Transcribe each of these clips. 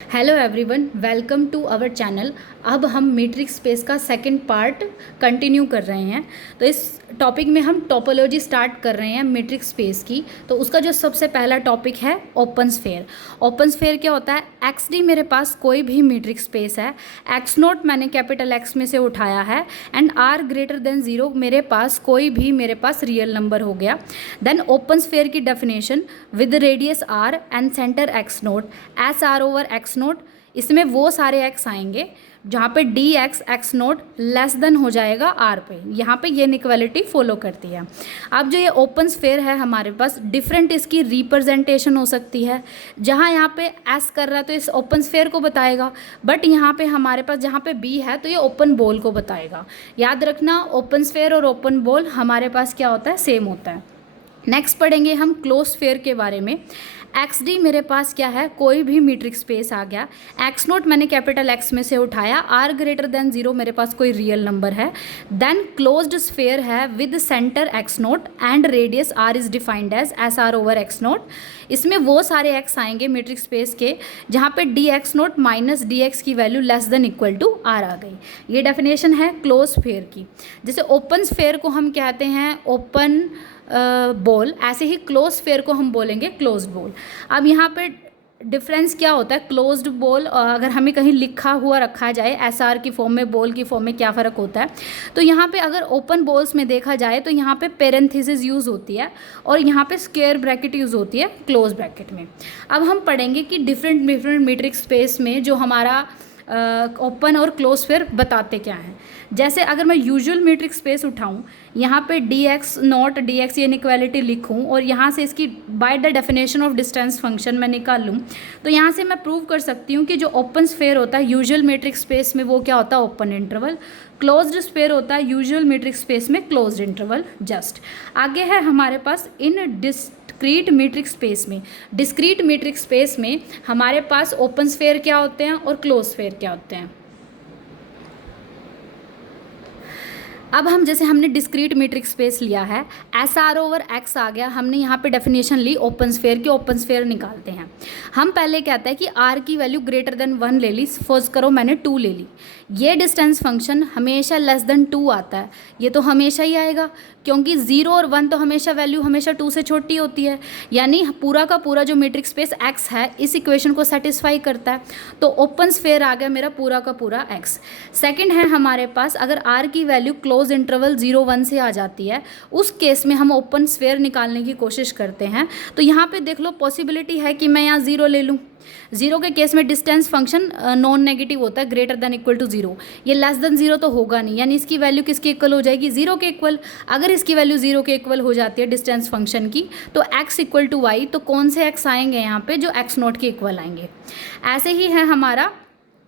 Hello everyone, welcome to our channel. अब हम metric space का सेकंड पार्ट कंटिन्यू कर रहे हैं। तो इस टॉपिक में हम टोपोलॉजी स्टार्ट कर रहे हैं मीट्रिक स्पेस की। तो उसका जो सबसे पहला टॉपिक है ओपन स्फेयर। ओपन स्फेयर क्या होता है? एक्स डी मेरे पास कोई भी मीट्रिक स्पेस है, एक्स नोट मैंने कैपिटल एक्स में से उठाया है, and r greater than zero मेरे पास कोई भी रियल नंबर हो गया। देन ओपन स्फेयर की definition with radius r and centre x naught S r over x naught. इसमें वो सारे एक्स आएंगे जहाँ पे D x x naught less than हो जाएगा आर पे। यहाँ पे ये इनइक्वालिटी फॉलो करती है। अब जो ये ओपन स्फेयर है हमारे पास डिफरेंट इसकी रिप्रेजेंटेशन हो सकती है। जहाँ यहाँ पे एस कर रहा है तो इस ओपन स्फेयर को बताएगा, बट यहाँ पे हमारे पास जहाँ पे बी है तो ये ओपन बॉल को बताएगा। याद रखना, ओपन स्फेयर और ओपन बॉल हमारे पास क्या होता है? सेम होता है। नेक्स्ट पढ़ेंगे हम क्लोज स्फेयर के बारे में। एक्स डी मेरे पास क्या है? कोई भी मीट्रिक स्पेस आ गया, एक्स नोट मैंने कैपिटल एक्स में से उठाया, आर ग्रेटर देन ज़ीरो मेरे पास कोई रियल नंबर है। देन क्लोज्ड स्फेयर है with centre x naught and radius r is defined as S r over x naught. इसमें वो सारे एक्स आएंगे मीट्रिक स्पेस के जहाँ पे D X naught minus D X की value less than equal to R आ गई। ये डेफिनेशन है क्लोज स्फेयर की। जैसे ओपन स्फेयर को हम कहते हैं ओपन बॉल, ऐसे ही क्लोज स्फेयर को हम बोलेंगे क्लोज्ड बॉल। अब यहाँ पे डिफरेंस क्या होता है? क्लोज्ड बॉल अगर हमें कहीं लिखा हुआ रखा जाए एस आर की फॉर्म में, बॉल की फॉर्म में, क्या फ़र्क होता है? तो यहाँ पे अगर ओपन बॉल्स में देखा जाए तो यहाँ पे पेरेंथेसिस यूज़ होती है और यहाँ पे स्क्वायर ब्रैकेट यूज़ होती है क्लोज ब्रैकेट में। अब हम पढ़ेंगे कि डिफरेंट मीट्रिक स्पेस में जो हमारा ओपन और क्लोज स्फेयर बताते क्या हैं। जैसे अगर मैं यूजुअल मीट्रिक स्पेस उठाऊं, यहाँ पे D x not D x ये इनइक्वालिटी लिखूं और यहाँ से इसकी by the definition of distance function मैं निकाल लूँ, तो यहाँ से मैं प्रूव कर सकती हूँ कि जो ओपन स्फेयर होता है यूजुअल मीट्रिक स्पेस में वो क्या होता है? Open interval. क्लोज्ड स्फेयर होता है यूजुअल मीट्रिक स्पेस में क्लोज्ड इंटरवल। जस्ट आगे है हमारे पास इन डिस्क्रीट मीट्रिक स्पेस में। डिस्क्रीट मीट्रिक स्पेस में हमारे पास ओपन स्फेयर क्या होते हैं और क्लोज स्फेयर क्या होते हैं। अब हम जैसे हमने डिस्क्रीट मीट्रिक स्पेस लिया है, एस आर ओवर एक्स आ गया, हमने यहाँ पे डेफिनेशन ली ओपन स्फेयर की। ओपन स्फेयर निकालते हैं हम। पहले कहते हैं कि आर की वैल्यू ग्रेटर देन 1 ले ली, सपोज करो मैंने 2 ले ली। ये डिस्टेंस फंक्शन हमेशा लेस देन 2 आता है। ये तो हमेशा ही आएगा क्योंकि 0 और 1 तो हमेशा वैल्यू हमेशा 2 से छोटी होती है, यानी पूरा का पूरा जो मीट्रिक स्पेस एक्स है इस इक्वेशन को सेटिस्फाई करता है। तो ओपन स्फेयर आ गया मेरा पूरा का पूरा एक्स। सेकंड है हमारे पास, अगर आर की वैल्यू क्लोज इंटरवल 0-1 से आ जाती है, उस केस में हम ओपन स्फेयर निकालने की कोशिश करते हैं। तो यहाँ पे देख लो, पॉसिबिलिटी है कि मैं यहाँ 0 ले लूँ। 0 के केस में डिस्टेंस फंक्शन नॉन नेगेटिव होता है, ग्रेटर देन इक्वल टू 0। ये लेस देन 0 तो होगा नहीं, यानी इसकी वैल्यू किसके इक्वल हो जाएगी? 0 के इक्वल। अगर इसकी वैल्यू 0 के इक्वल हो जाती है डिस्टेंस फंक्शन की, तो x इक्वल टू वाई, तो कौन से x आएंगे यहाँ पे? जो x नोट के इक्वल आएंगे। ऐसे ही है हमारा,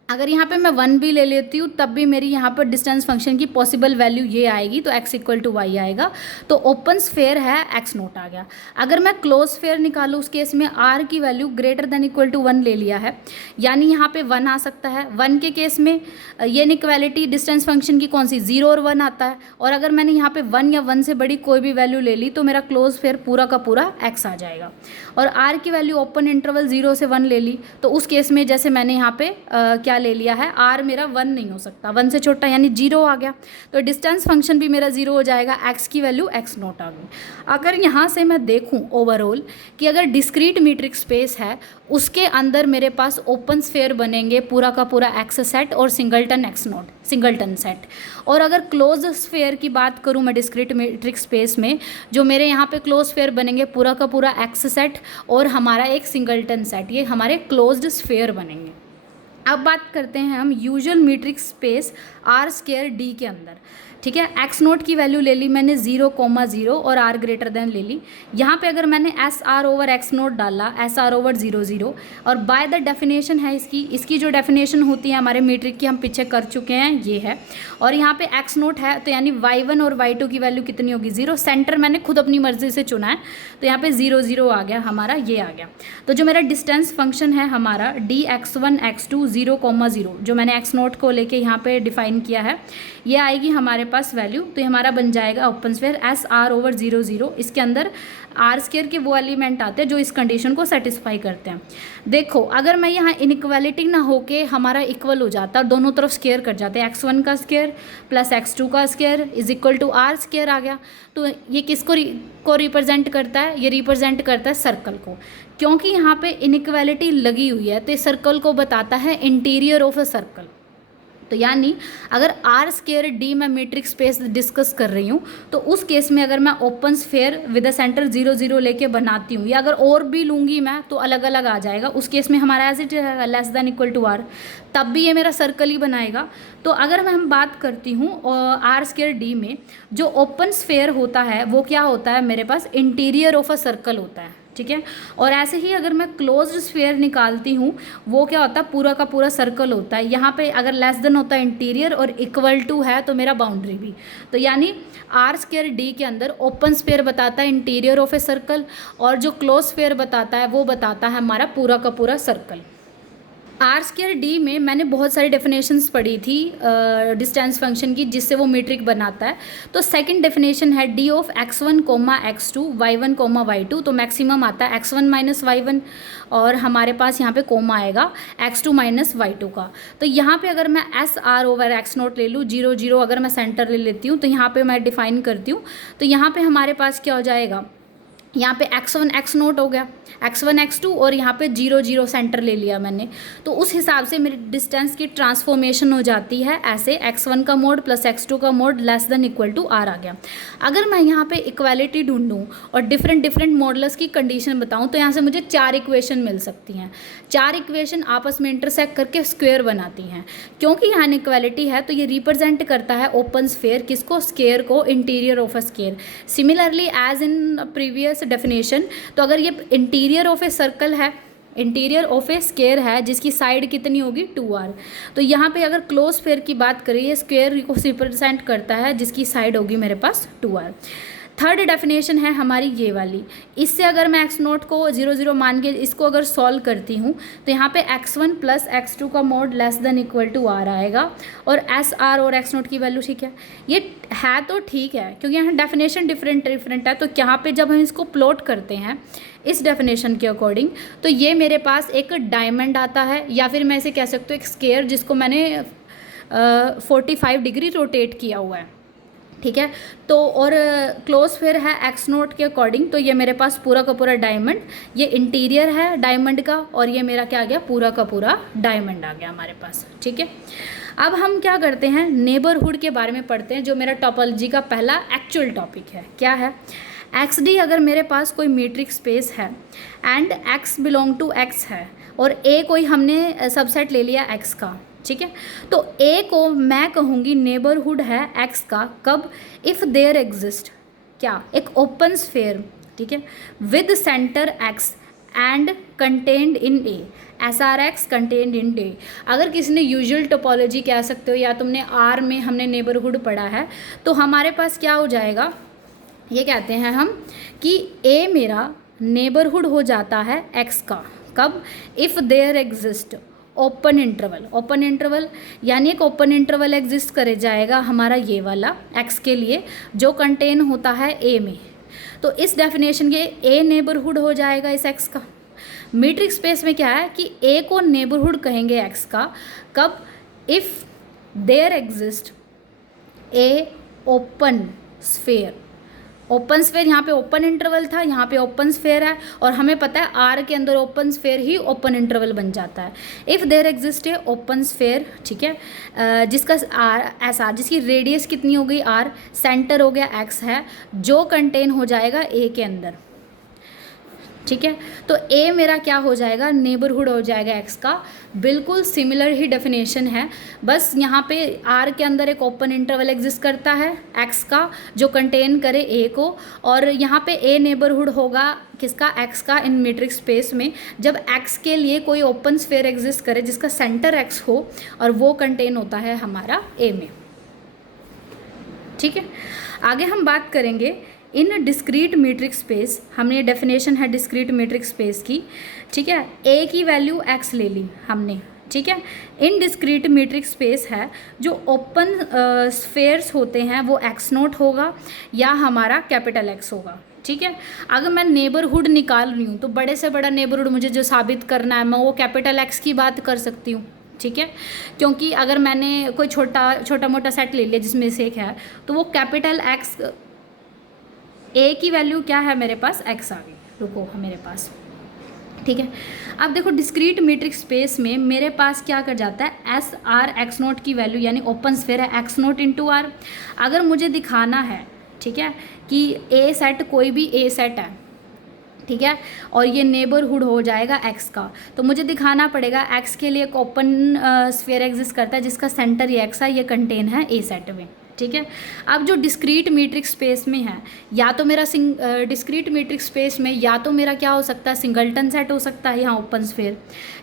अगर यहाँ पे मैं 1 भी ले लेती हूँ तब भी मेरी यहाँ पर डिस्टेंस फंक्शन की पॉसिबल वैल्यू ये आएगी, तो x इक्वल टू वाई आएगा। तो ओपन स्फेयर है x नोट आ गया। अगर मैं क्लोज स्फेयर निकालूँ उस केस में r की value greater than equal to 1 ले लिया है, यानी यहाँ पे 1 आ सकता है। 1 के केस में ये इनइक्वालिटी डिस्टेंस फंक्शन की कौन सी? 0 और 1 आता है। और अगर मैंने यहाँ पे 1 या 1 से बड़ी कोई भी वैल्यू ले ली तो मेरा क्लोज स्फेयर पूरा का पूरा x आ जाएगा। और r की वैल्यू ओपन इंटरवल 0 से 1 ले ली, तो उस केस में जैसे मैंने यहाँ पे क्या ले लिया है, r मेरा 1 नहीं हो सकता, 1 से छोटा, यानी 0 आ गया। तो डिस्टेंस फंक्शन भी मेरा 0 हो जाएगा, x की वैल्यू x नोट आ गई। अगर यहाँ से मैं देखूँ ओवरऑल कि अगर डिस्क्रीट मीट्रिक स्पेस है उसके अंदर मेरे पास ओपन स्फेयर बनेंगे पूरा का पूरा x सेट और singleton x note, singleton set. और अगर क्लोज स्फेयर की बात करूँ मैं डिस्क्रीट मीट्रिक स्पेस में, जो मेरे यहाँ पे क्लोज स्फेयर बनेंगे पूरा का पूरा x सेट और हमारा एक सिंगलटन सेट, ये हमारे क्लोज्ड स्फेयर बनेंगे। अब बात करते हैं हम usual metric space r square d के अंदर। ठीक है, एक्स नोट की वैल्यू ले ली मैंने 0,0 और आर ग्रेटर देन ले ली। यहाँ पे अगर मैंने S r over x note डाला, एस आर ओवर 0,0, और बाय द डेफिनेशन है इसकी जो डेफिनेशन होती है हमारे मीट्रिक की हम पीछे कर चुके हैं, ये है। और यहाँ पे एक्स नोट है तो यानी y1 और y2 की वैल्यू कितनी होगी? 0। सेंटर मैंने खुद अपनी मर्जी से चुना है तो यहाँ पे 0,0 आ गया हमारा, ये आ गया। तो जो मेरा डिस्टेंस फंक्शन है हमारा डी x1 x2 0,0 जो मैंने एक्स नोट को लेके यहाँ पे डिफाइन किया है, ये आएगी हमारे पास वैल्यू। तो ये हमारा बन जाएगा ओपन स्फीयर SR/0,0। इसके अंदर R² के वो एलिमेंट आते हैं जो इस कंडीशन को सेटिस्फाई करते हैं। देखो अगर मैं यहाँ इनइक्वालिटी ना होके हमारा इक्वल हो जाता, दोनों तरफ स्क्वायर कर जाते, x1 का स्क्वायर प्लस x2 का square is equal to R² आ गया। तो ये किसको को रिप्रेजेंट करता है? ये रिप्रेजेंट करता है सर्कल को, क्योंकि यहाँ पे इनइक्वालिटी लगी हुई है तो सर्कल को बताता है इंटीरियर ऑफ अ सर्कल। तो यानी अगर R²D मैं मीट्रिक स्पेस डिस्कस कर रही हूँ तो उस केस में अगर मैं open sphere with a centre 0,0 लेके बनाती हूँ, या अगर और भी लूँगी मैं तो अलग अलग आ जाएगा। उस केस में हमारा as it less than equal to R, तब भी ये मेरा सर्कल ही बनाएगा। तो अगर मैं बात करती हूँ R²D में, जो ओपन स्फीयर होता है वो क्या होता है मेरे पास? इंटीरियर ऑफ अ सर्कल होता है, ठीक है। और ऐसे ही अगर मैं क्लोज्ड स्फीयर निकालती हूँ वो क्या होता है? पूरा का पूरा सर्कल होता है। यहाँ पे अगर लेस देन होता है इंटीरियर और इक्वल टू है तो मेरा बाउंड्री भी। तो यानी R²D के अंदर ओपन स्फीयर बताता है इंटीरियर ऑफ ए सर्कल, और जो क्लोज स्फीयर बताता है वो बताता है हमारा पूरा का पूरा सर्कल। R²D में मैंने बहुत सारी डेफिनेशंस पढ़ी थी डिस्टेंस फंक्शन की, जिससे वो मीट्रिक बनाता है। तो सेकंड डेफिनेशन है D of x1, x2, y1, y2। तो मैक्सिमम आता है x1 - y1, और हमारे पास यहाँ पे कोमा आएगा x2 - y2 का। तो यहाँ पे अगर मैं SR/x0 ले लूँ, 0,0 अगर मैं सेंटर ले लेती हूँ तो यहाँ पे मैं डिफाइन करती हूँ। तो यहाँ पे हमारे पास क्या हो जाएगा? यहाँ पे x1 x0 हो गया, x1 x2, और यहाँ पे 0,0 सेंटर ले लिया मैंने। तो उस हिसाब से मेरी डिस्टेंस की ट्रांसफॉर्मेशन हो जाती है ऐसे, x1 का मोड प्लस x2 का mod less than equal to R आ गया। अगर मैं यहाँ पे इक्वालिटी ढूंढूँ और डिफरेंट मॉडल्स की कंडीशन बताऊँ तो यहाँ से मुझे 4 इक्वेशन मिल सकती हैं। 4 इक्वेशन आपस में इंटरसेक्ट करके स्क्वायर बनाती हैं। क्योंकि यहाँ इक्वालिटी है तो ये रिप्रेजेंट करता है ओपन स्फीयर, किसको? स्क्वायर को, interior of a square. Similarly as in previous definition, तो अगर ये इंटीरियर ऑफ ए सर्कल है, इंटीरियर ऑफ ए स्क्वायर है जिसकी साइड कितनी होगी? 2R। तो यहाँ पे अगर क्लोज स्फीयर की बात करें, ये स्क्वायर को रिप्रेजेंट करता है जिसकी साइड होगी मेरे पास 2R। थर्ड डेफिनेशन है हमारी ये वाली। इससे अगर मैं x0 को 0,0 मान के इसको अगर सॉल्व करती हूँ तो यहाँ पे x1 प्लस x2 का mod less than equal to R आएगा, और SR और x0 की वैल्यू, ठीक है। ये है तो ठीक है क्योंकि यहाँ डेफिनेशन डिफरेंट है। तो यहाँ पे जब हम इसको प्लॉट करते हैं इस डेफिनेशन के अकॉर्डिंग, तो ये मेरे पास एक डायमंड आता है, या फिर मैं इसे कह सकती हूँ एक स्क्वायर जिसको मैंने 45 डिग्री रोटेट किया हुआ है, ठीक है। तो और क्लोज स्फीयर है x0 के अकॉर्डिंग, तो ये मेरे पास पूरा का पूरा डायमंड, ये इंटीरियर है डायमंड का, और ये मेरा क्या आ गया? पूरा का पूरा डायमंड आ गया हमारे पास, ठीक है। अब हम क्या करते हैं? नेबरहुड के बारे में पढ़ते हैं, जो मेरा टॉपोलॉजी का पहला एक्चुअल टॉपिक है। क्या है? XD अगर मेरे पास कोई मीट्रिक स्पेस है and x belong to x है, और A कोई हमने सबसेट ले लिया x का, ठीक है। तो A को मैं कहूँगी नेबरहुड है x का, कब? इफ़ देयर एग्जिस्ट क्या? एक ओपन स्फीयर, ठीक है, with centre x and contained in A, SRX contained in A। अगर किसी ने यूजुअल टोपोलॉजी कह सकते हो, या तुमने R में हमने नेबरहुड पढ़ा है, तो हमारे पास क्या हो जाएगा? ये कहते हैं हम कि A मेरा नेबरहुड हो जाता है x का, कब? If there exist open interval, यानी एक ओपन इंटरवल एग्जिस्ट करे जाएगा हमारा ये वाला x के लिए, जो कंटेन होता है A में। तो इस डेफिनेशन के A नेबरहुड हो जाएगा इस x का। मीट्रिक स्पेस में क्या है कि A को नेबरहुड कहेंगे x का, कब? If there exist a open sphere. Open sphere, यहाँ पे ओपन इंटरवल था, यहाँ पे ओपन स्फीयर है, और हमें पता है R के अंदर ओपन स्फीयर ही ओपन इंटरवल बन जाता है। If there exist a open sphere, ठीक है, जिसका SR, जिसकी रेडियस कितनी हो गई? R, सेंटर हो गया x है, जो कंटेन हो जाएगा A के अंदर, ठीक है। तो A मेरा क्या हो जाएगा? नेबरहुड हो जाएगा x का। बिल्कुल सिमिलर ही डेफिनेशन है, बस यहाँ पे R के अंदर एक ओपन इंटरवल एग्जिस्ट करता है x का, जो कंटेन करे A को, और यहाँ पे A नेबरहुड होगा किसका? x का, इन मीट्रिक स्पेस में, जब x के लिए कोई ओपन स्फीयर एग्जिस्ट करे जिसका सेंटर x हो, और वो कंटेन होता है हमारा A में, ठीक है। आगे हम बात करेंगे इन डिस्क्रीट मीट्रिक स्पेस। हमने डेफिनेशन है डिस्क्रीट मीट्रिक स्पेस की, ठीक है। A की वैल्यू x ले ली हमने, ठीक है। इनडिस्क्रीट मीट्रिक स्पेस है, जो ओपन स्फेयर्स होते हैं वो एक्स नोट होगा या हमारा कैपिटल एक्स होगा, ठीक है। अगर मैं नेबरहुड निकाल रही हूँ तो बड़े से बड़ा नेबरहुड मुझे जो साबित करना है मैं वो कैपिटल एक्स की बात कर सकती हूँ, ठीक है। क्योंकि अगर मैंने कोई छोटा मोटा सेट ले लिया जिसमें से एक है, तो वो कैपिटल एक्स, ए की वैल्यू क्या है मेरे पास, एक्स आ गई, रुको मेरे पास, ठीक है। अब देखो डिस्क्रीट मीट्रिक स्पेस में मेरे पास क्या कर जाता है, एस आर एक्स नोट की वैल्यू यानी ओपन स्फेयर है एक्स नोट इंटू आर। अगर मुझे दिखाना है, ठीक है, कि ए सेट कोई भी ए सेट है, ठीक है, और ये नेबरहुड हो जाएगा एक्स का, तो मुझे दिखाना पड़ेगा एक्स के लिए एक ओपन स्फेयर एग्जिस्ट करता है जिसका सेंटर ये एक्स है, ये कंटेन है ए सेट में, ठीक है। अब जो डिस्क्रीट मीट्रिक स्पेस में है, या तो मेरा डिस्क्रीट मीट्रिक स्पेस में या तो मेरा क्या हो सकता है, सिंगलटन सेट हो सकता है यहाँ ओपन स्फेयर,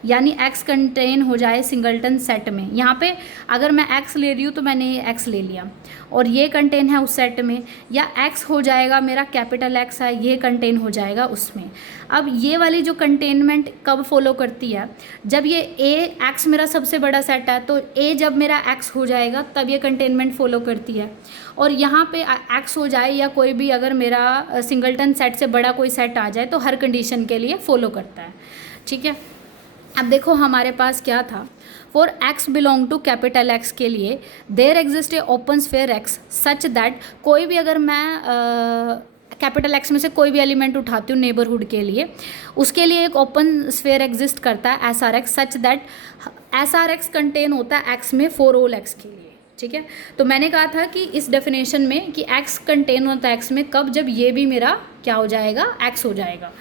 यानी एक्स कंटेन हो जाए सिंगलटन सेट में। यहाँ पे अगर मैं एक्स ले रही हूँ तो मैंने ये एक्स ले लिया और ये कंटेन है उस सेट में, या एक्स हो जाएगा मेरा कैपिटल एक्स है, ये कंटेन हो जाएगा उसमें। अब ये वाली जो कंटेनमेंट कब फॉलो करती है, जब ये ए एक्स मेरा सबसे बड़ा सेट है, तो ए जब मेरा एक्स हो जाएगा तब ये कंटेनमेंट फॉलो करती है। और यहाँ पे एक्स हो जाए या कोई भी अगर मेरा सिंगलटन सेट से बड़ा कोई सेट आ जाए तो हर कंडीशन के लिए फॉलो करता है, ठीक है। अब देखो हमारे पास क्या था, for x belong to capital x के लिए there exist a open sphere x such that, कोई भी अगर मैं कैपिटल एक्स में से कोई भी एलिमेंट उठाती हूँ नेबरहुड के लिए, उसके लिए एक ओपन स्फेयर एग्जिस्ट करता है S R x such that S R x contain होता है एक्स में फॉर ऑल एक्स के लिए, ठीक है। तो मैंने कहा था कि इस डेफिनेशन में कि एक्स कंटेन होता है एक्स में कब, जब ये भी मेरा क्या हो जाएगा, एक्स हो जाएगा।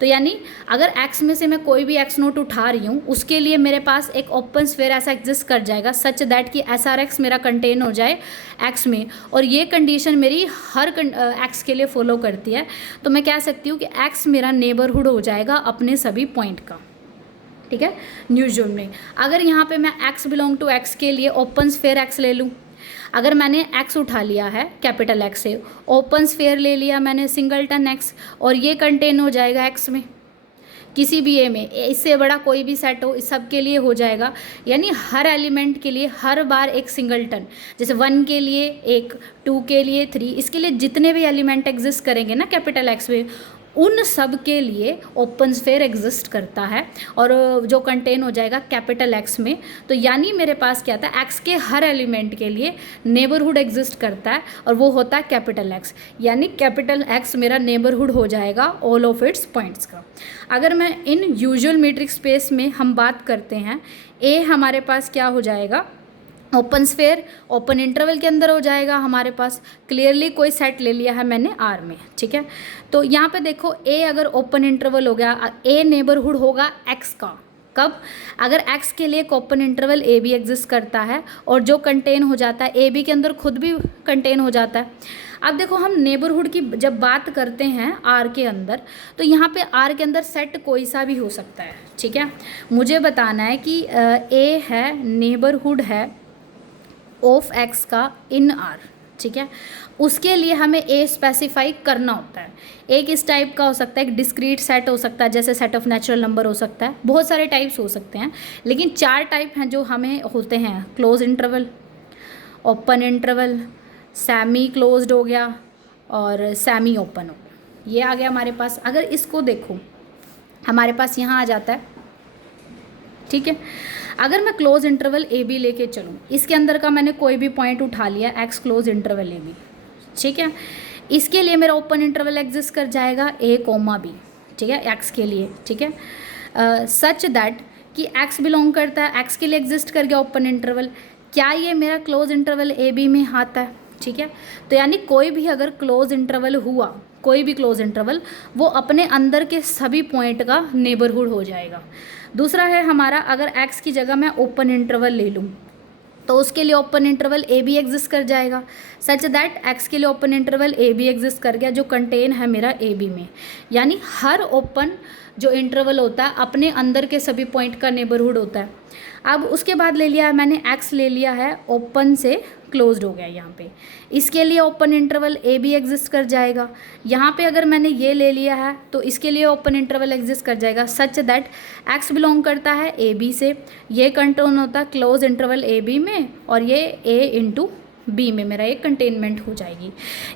तो यानी अगर एक्स में से मैं कोई भी एक्स नोट उठा रही हूँ उसके लिए मेरे पास एक ओपन स्फेयर ऐसा एग्जिस्ट कर जाएगा सच दैट कि एस आर एक्स मेरा कंटेन हो जाए एक्स में, और ये कंडीशन मेरी हर एक्स के लिए फॉलो करती है। तो मैं कह सकती हूँ कि एक्स मेरा नेबरहुड हो जाएगा अपने सभी पॉइंट का, ठीक है, न्यू जोन में। अगर यहाँ पे मैं एक्स बिलोंग टू एक्स के लिए ओपन स्फेयर एक्स ले लूँ, अगर मैंने एक्स उठा लिया है कैपिटल एक्स से, ओपन स्फेयर ले लिया मैंने सिंगलटन एक्स, और ये कंटेन हो जाएगा एक्स में किसी भी ए में, इससे बड़ा कोई भी सेट हो इस सब के लिए हो जाएगा। यानी हर एलिमेंट के लिए हर बार एक सिंगलटन, जैसे 1 के लिए एक, 2 के लिए 3, इसके लिए जितने भी एलिमेंट एग्जिस्ट करेंगे ना कैपिटल एक्स में, उन सब के लिए ओपन स्फेयर एग्जिस्ट करता है और जो कंटेन हो जाएगा कैपिटल एक्स में। तो यानी मेरे पास क्या था, एक्स के हर एलिमेंट के लिए नेबरहुड एग्जिस्ट करता है और वो होता है कैपिटल एक्स, यानी कैपिटल एक्स मेरा नेबरहुड हो जाएगा ऑल ऑफ इट्स पॉइंट्स का। अगर मैं इन यूजुअल मीट्रिक स्पेस में हम बात करते हैं, ए हमारे पास क्या हो जाएगा, ओपन स्फेयर ओपन इंटरवल के अंदर हो जाएगा हमारे पास। क्लियरली कोई सेट ले लिया है मैंने आर में, ठीक है। तो यहाँ पे देखो ए अगर ओपन इंटरवल हो गया, ए नेबरहुड होगा एक्स का, कब, अगर एक्स के लिए एक open interval A be exist करता है और जो कंटेन हो जाता है ए बी के अंदर खुद भी कंटेन हो जाता है। अब देखो हम नेबरहुड की जब बात करते हैं आर के अंदर, तो यहाँ पे आर के अंदर सेट कोई सा भी हो सकता है, ठीक है। मुझे बताना है कि ए है नेबरहुड है ऑफ एक्स का इन आर, ठीक है। उसके लिए हमें ए स्पेसिफाई करना होता है। एक इस टाइप का हो सकता है, एक डिस्क्रीट सेट हो सकता है जैसे सेट ऑफ नेचुरल नंबर हो सकता है, बहुत सारे टाइप्स हो सकते हैं, लेकिन 4 टाइप हैं जो हमें होते हैं, close interval, open interval, semi closed हो गया और सेमी ओपन हो गया। ये आ गया हमारे पास। अगर इसको देखो हमारे पास यहाँ आ जाता है, ठीक है। अगर मैं क्लोज इंटरवल ए बी लेके चलूँ, इसके अंदर का मैंने कोई भी पॉइंट उठा लिया एक्स क्लोज इंटरवल ए बी, ठीक है, इसके लिए मेरा ओपन इंटरवल एग्जिस्ट कर जाएगा ए कोमा बी, ठीक है, एक्स के लिए, ठीक है, सच दैट कि एक्स बिलोंग करता है एक्स के लिए एग्जिस्ट कर गया ओपन इंटरवल। क्या ये मेरा क्लोज इंटरवल ए बी में आता है, ठीक है। तो यानी कोई भी अगर क्लोज इंटरवल हुआ, कोई भी क्लोज इंटरवल, वो अपने अंदर के सभी पॉइंट का नेबरहुड हो जाएगा। दूसरा है हमारा, अगर एक्स की जगह मैं ओपन इंटरवल ले लूँ तो उसके लिए open interval A be exist कर जाएगा, सच दैट एक्स के लिए open interval A be exist कर गया जो कंटेन है मेरा ए बी में। यानी हर ओपन जो इंटरवल होता है अपने अंदर के सभी पॉइंट का नेबरहुड होता है। अब उसके बाद ले लिया है मैंने x ले लिया है ओपन से क्लोज्ड हो गया यहाँ पे, इसके लिए ओपन इंटरवल ए भी एग्जिस्ट कर जाएगा। यहाँ पे अगर मैंने ये ले लिया है तो इसके लिए ओपन इंटरवल एग्जिस्ट कर जाएगा सच दैट x बिलोंग करता है ए बी से, ये कंटेन होता है क्लोज इंटरवल ए बी में, और ये a इंटू बी में मेरा एक कंटेनमेंट हो जाएगी।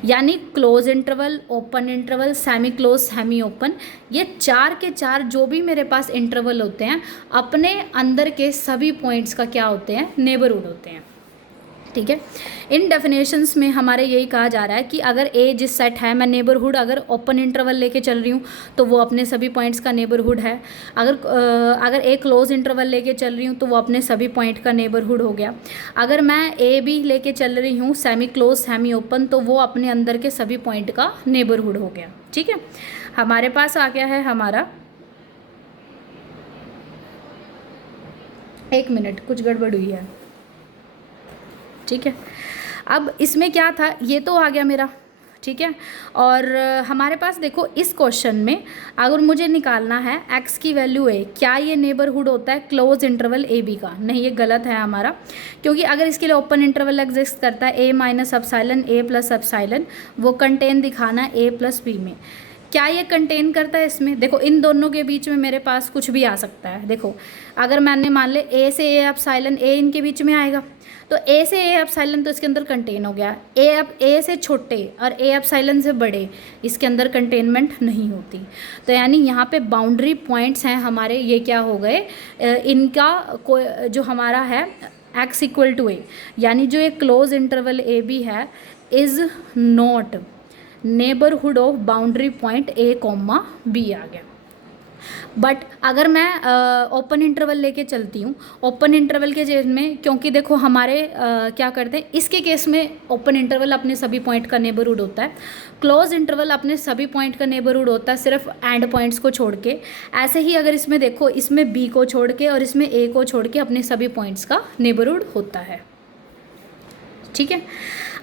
यानी close interval, open interval, semi close, semi open, ये चार के चार जो भी मेरे पास इंटरवल होते हैं अपने अंदर के सभी पॉइंट्स का क्या होते हैं, नेबरहुड होते हैं। ठीक है, इन डेफिनेशंस में हमारे यही कहा जा रहा है कि अगर ए जिस सेट है, मैं नेबरहुड अगर ओपन इंटरवल लेके चल रही हूँ तो वो अपने सभी पॉइंट्स का नेबरहुड है। अगर ए क्लोज इंटरवल लेके चल रही हूँ तो वो अपने सभी पॉइंट का नेबरहुड हो गया। अगर मैं ए बी लेके चल रही हूँ सेमी क्लोज सेमी ओपन तो वो अपने अंदर के सभी पॉइंट का नेबरहुड हो गया। ठीक है, हमारे पास आ गया है हमारा, एक मिनट कुछ गड़बड़ हुई है। ठीक है, अब इसमें क्या था, ये तो आ गया मेरा। ठीक है, और हमारे पास देखो इस क्वेश्चन में अगर मुझे निकालना है x की वैल्यू है, क्या ये नेबरहुड होता है क्लोज इंटरवल ए बी का? नहीं, ये गलत है हमारा, क्योंकि अगर इसके लिए ओपन इंटरवल एग्जिस्ट करता है a minus epsilon a plus epsilon, वो कंटेन दिखाना है a प्लस बी में। क्या ये कंटेन करता है इसमें? देखो इन दोनों के बीच में मेरे पास कुछ भी आ सकता है। देखो अगर मैंने मान ले a से a एप्सिलॉन a इनके बीच में आएगा तो a से a एप्सिलॉन तो इसके अंदर कंटेन हो गया। a से छोटे और a एप्सिलॉन से बड़े इसके अंदर कंटेनमेंट नहीं होती। तो यानी यहाँ पे बाउंड्री पॉइंट्स हैं हमारे, ये क्या हो गए, इनका जो हमारा है x इक्वल टू a, यानी जो एक क्लोज इंटरवल ए बी है is not neighbourhood of boundary point a comma B आ गया। बट अगर मैं ओपन इंटरवल लेके चलती हूँ, ओपन इंटरवल के केस में, क्योंकि देखो हमारे क्या करते हैं, इसके केस में ओपन इंटरवल अपने सभी पॉइंट का नेबरहुड होता है, क्लोज इंटरवल अपने सभी पॉइंट का नेबरहुड होता है सिर्फ एंड पॉइंट्स को छोड़ के। ऐसे ही अगर इसमें देखो, इसमें बी को छोड़ के और इसमें ए को छोड़ के अपने सभी पॉइंट्स का नेबरहुड होता है। ठीक है,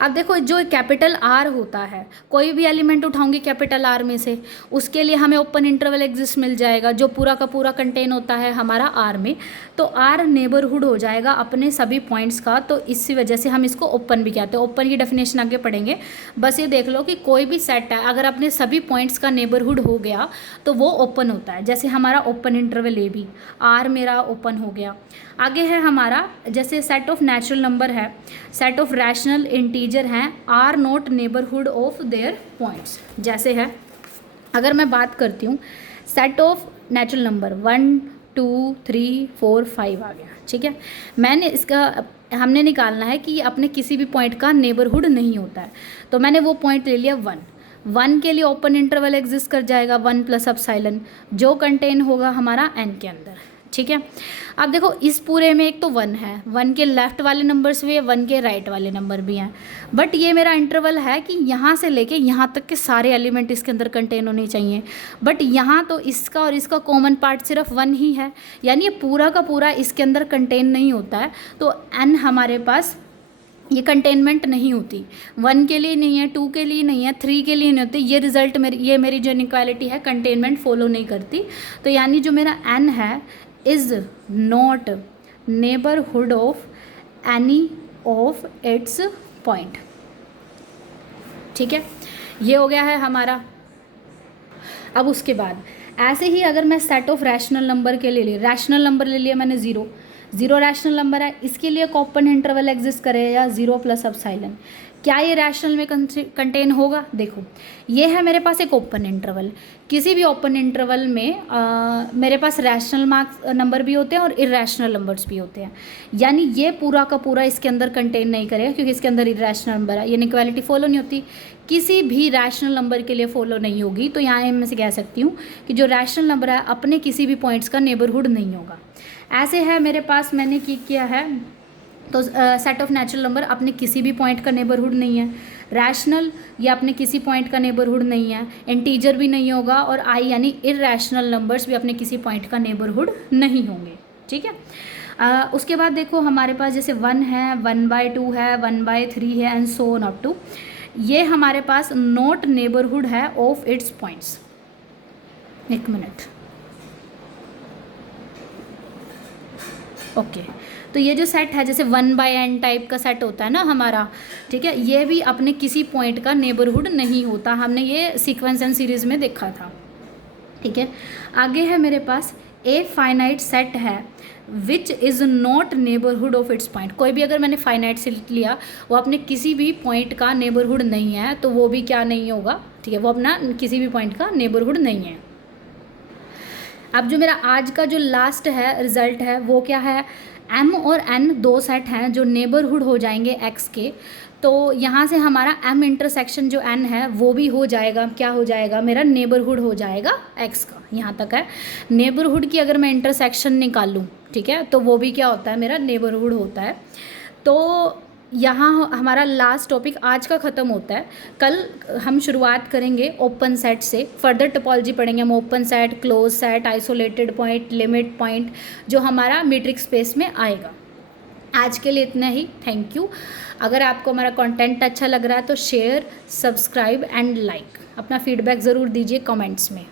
अब देखो जो कैपिटल आर होता है, कोई भी एलिमेंट उठाऊंगी कैपिटल आर में से, उसके लिए हमें ओपन इंटरवल एग्जिस्ट मिल जाएगा जो पूरा का पूरा कंटेन होता है हमारा आर में, तो आर नेबरहुड हो जाएगा अपने सभी पॉइंट्स का। तो इसी वजह से हम इसको ओपन भी कहते हैं। ओपन की डेफिनेशन आगे पढ़ेंगे, बस ये देख लो कि कोई भी सेट है अगर अपने सभी पॉइंट्स का नेबरहुड हो गया तो वो ओपन होता है। जैसे हमारा ओपन इंटरवल ए बी, आर मेरा ओपन हो गया। आगे है हमारा जैसे सेट ऑफ नेचुरल नंबर है, सेट ऑफ रैशनल इंटीजर हैं, are not neighbourhood of their points. जैसे है अगर मैं बात करती हूँ सेट ऑफ नेचुरल नंबर 1 2 3 4 5 आ गया। ठीक है, मैंने इसका हमने निकालना है कि ये अपने किसी भी पॉइंट का नेबरहुड नहीं होता है, तो मैंने वो पॉइंट ले लिया 1 के लिए ओपन इंटरवल एग्जिस्ट कर जाएगा 1 प्लस एप्सिलॉन, जो कंटेन होगा हमारा n के अंदर। ठीक है, अब देखो इस पूरे में एक तो 1 है, 1 के लेफ्ट वाले नंबर्स भी है, 1 के राइट वाले नंबर भी हैं, बट ये मेरा इंटरवल है कि यहाँ से लेके यहाँ तक के सारे एलिमेंट इसके अंदर कंटेन होने चाहिए, बट यहाँ तो इसका और इसका कॉमन पार्ट सिर्फ 1 ही है, यानी ये पूरा का पूरा इसके अंदर कंटेन नहीं होता है। तो n हमारे पास ये कंटेनमेंट नहीं होती, 1 के लिए नहीं है, 2 के लिए नहीं है, 3 के लिए नहीं होती। ये रिजल्ट मेरी जो इनइक्वालिटी है कंटेनमेंट फॉलो नहीं करती। तो यानी जो मेरा n है is not neighbourhood of any of its point. ठीक है, ये हो गया है हमारा। अब उसके बाद ऐसे ही अगर मैं सेट ऑफ रैशनल नंबर के लिए रैशनल नंबर ले लिया मैंने 0 रैशनल नंबर है, इसके लिए एक ओपन इंटरवल एग्जिस्ट करेगा 0 प्लस एप्सिलॉन। क्या ये रैशनल में कंटेन होगा? देखो ये है मेरे पास एक ओपन इंटरवल, किसी भी ओपन इंटरवल में मेरे पास रैशनल मार्क्स नंबर भी होते हैं और इरेशनल नंबर्स भी होते हैं, यानी ये पूरा का पूरा इसके अंदर कंटेन नहीं करेगा क्योंकि इसके अंदर इरेशनल नंबर है, ये इनइक्वालिटी फॉलो नहीं होती, किसी भी रैशनल नंबर के लिए फॉलो नहीं होगी। तो यहाँ मैं से कह सकती हूँ कि जो रैशनल नंबर है अपने किसी भी पॉइंट्स का नेबरहुड नहीं होगा। ऐसे है मेरे पास मैंने किया है, तो सेट ऑफ नेचुरल नंबर अपने किसी भी पॉइंट का नेबरहुड नहीं है, रैशनल या अपने किसी पॉइंट का नेबरहुड नहीं है, इंटीजर भी नहीं होगा, और आई यानी इरेशनल नंबर्स भी अपने किसी पॉइंट का नेबरहुड नहीं होंगे। ठीक है, उसके बाद देखो हमारे पास जैसे 1 है, 1/2 है, 1/3 है and so on up to, ये हमारे पास नॉट नेबरहुड है ऑफ इट्स पॉइंट्स। एक मिनट, ओके तो ये जो सेट है जैसे 1/n टाइप का सेट होता है ना हमारा, ठीक है, ये भी अपने किसी पॉइंट का नेबरहुड नहीं होता, हमने ये सीक्वेंस एंड सीरीज़ में देखा था, ठीक है। आगे है मेरे पास ए फाइनाइट सेट है which is not neighbourhood of its point. कोई भी अगर मैंने फाइनाइट सेट लिया वो अपने किसी भी पॉइंट का नेबरहुड नहीं है तो वो भी क्या नहीं होगा, ठीक है, वो अपना किसी भी पॉइंट का नेबरहुड नहीं है। अब जो मेरा आज का जो लास्ट है रिजल्ट है वो क्या है, m और n दो सेट हैं जो नेबरहुड हो जाएंगे x के, तो यहाँ से हमारा m इंटरसेक्शन जो n है वो भी हो जाएगा, क्या हो जाएगा, मेरा नेबरहुड हो जाएगा x का। यहाँ तक है। नेबरहुड की अगर मैं इंटरसेक्शन निकालूँ, ठीक है, तो वो भी क्या होता है, मेरा नेबरहुड होता है। तो यहाँ हमारा लास्ट टॉपिक आज का ख़त्म होता है। कल हम शुरुआत करेंगे ओपन सेट से, फर्दर टोपोलॉजी पढ़ेंगे हम, open set, close set, isolated point, limit point, जो हमारा मीट्रिक स्पेस में आएगा। आज के लिए इतना ही, थैंक यू। अगर आपको हमारा कंटेंट अच्छा लग रहा है तो शेयर, सब्सक्राइब एंड लाइक। अपना फीडबैक ज़रूर दीजिए कमेंट्स में।